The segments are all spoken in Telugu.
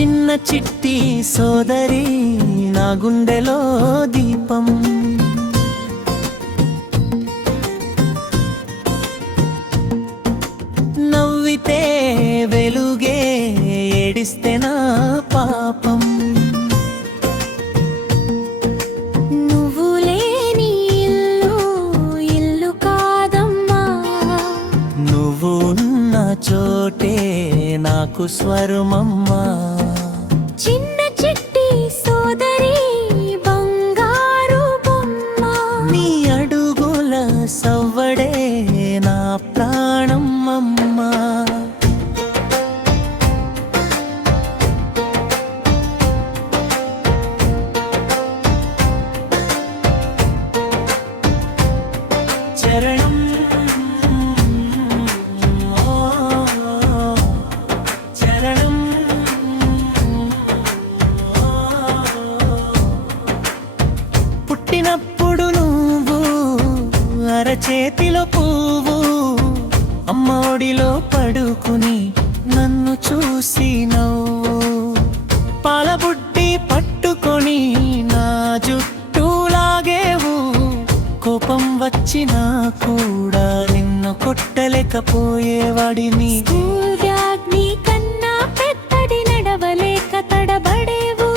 చిన్న చిట్టి సోదరి నా గుండెలో దీపం. నవ్వితే వెలుగే, ఏడిస్తే నా పాపం. నువ్వు లేని ఇల్లు ఇల్లు కాదమ్మా, నువ్వు ఉన్న చోటే నాకు స్వరమమ్మా. చిన్న చిట్టి సోదరి బంగారు బొమ్మ, నీ అడుగుల సవ్వడే నా ప్రాణమమ్మా. చరణం చరణం పుట్టినప్పుడు నువ్వు అరచేతిలో పువ్వు, అమ్మ ఒడిలో పడుకుని నన్ను చూసి నవ్వు. పాలబుడ్డి పట్టుకొని నా జుట్టు లాగేవు, కోపం వచ్చినా కూడా నిన్ను కొట్టలేకపోయేవాడిని. స్కూల్ బ్యాగ్ నీ కన్నా పెద్దది, నడవలేక తడబడేవు.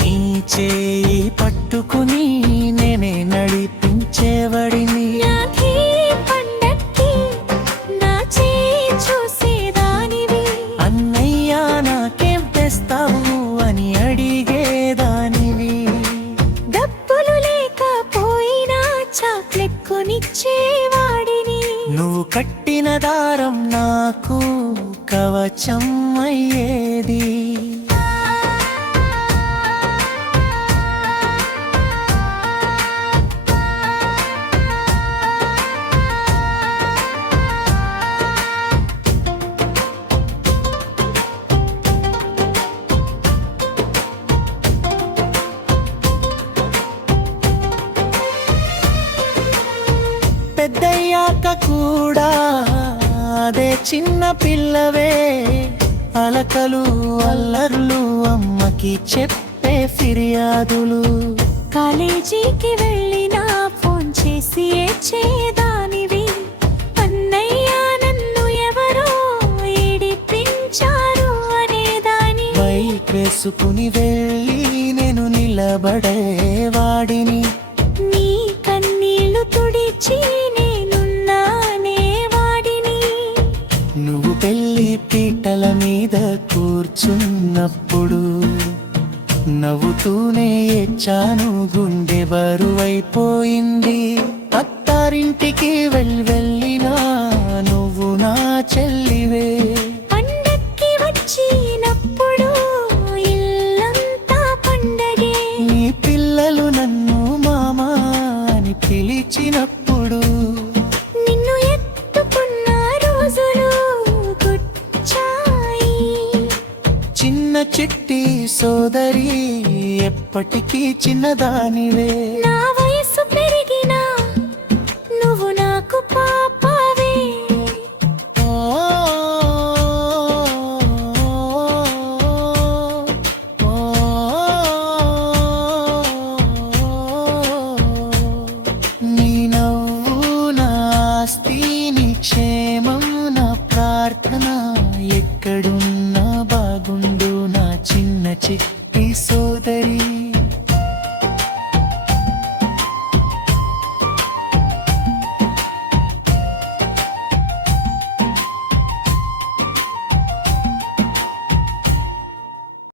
నీ చేయి పట్టుకుని నేనే నడిపించేవాడిని. నాకీ పండక్కి నా చేయి చూసేదానివి, అన్నయ్య నాకేం తెస్తావు అని అడిగేదానివి. డబ్బులు లేకపోయినా చాక్లెట్ కొనిచ్చేవాడిని. నువ్వు కట్టిన దారం నాకు కవచం అయ్యేది. పెద్దయ్యాక కూడా అదే చిన్న పిల్లవే, అలకలు అల్లర్లు అమ్మకి చెప్పే ఫిర్యాదులు. కాలేజీకి వెళ్ళినా ఫోన్ చేసి ఏడ్చేదానివి. అన్నయ్య నన్ను ఎవరో ఏడిపించారు అనేదాని. బైక్ వేసుకుని వెళ్ళి నేను నిలబడేవాడిని. నీ కన్నీళ్లు తుడిచి నేనున్నానే వాడిని. నువ్వు పెళ్లి పీటల మీద కూర్చున్నప్పుడు నవ్వుతూనే ఏడ్చాను, గుండె బరువైపోయింది. అత్తారింటికి వెళ్ళినా నువ్వు నా చెల్లివే. పండక్కి వచ్చినప్పుడు ఇల్లంతా పండగే, నీ పిల్లలు నన్ను మామా అని పిలిచినప్పుడు నిన్ను ఎత్తుకున్న రోజులు గుచ్చాయి. చిన్న చిట్టి సోదరి ఎప్పటికీ చిన్నదానివే. నా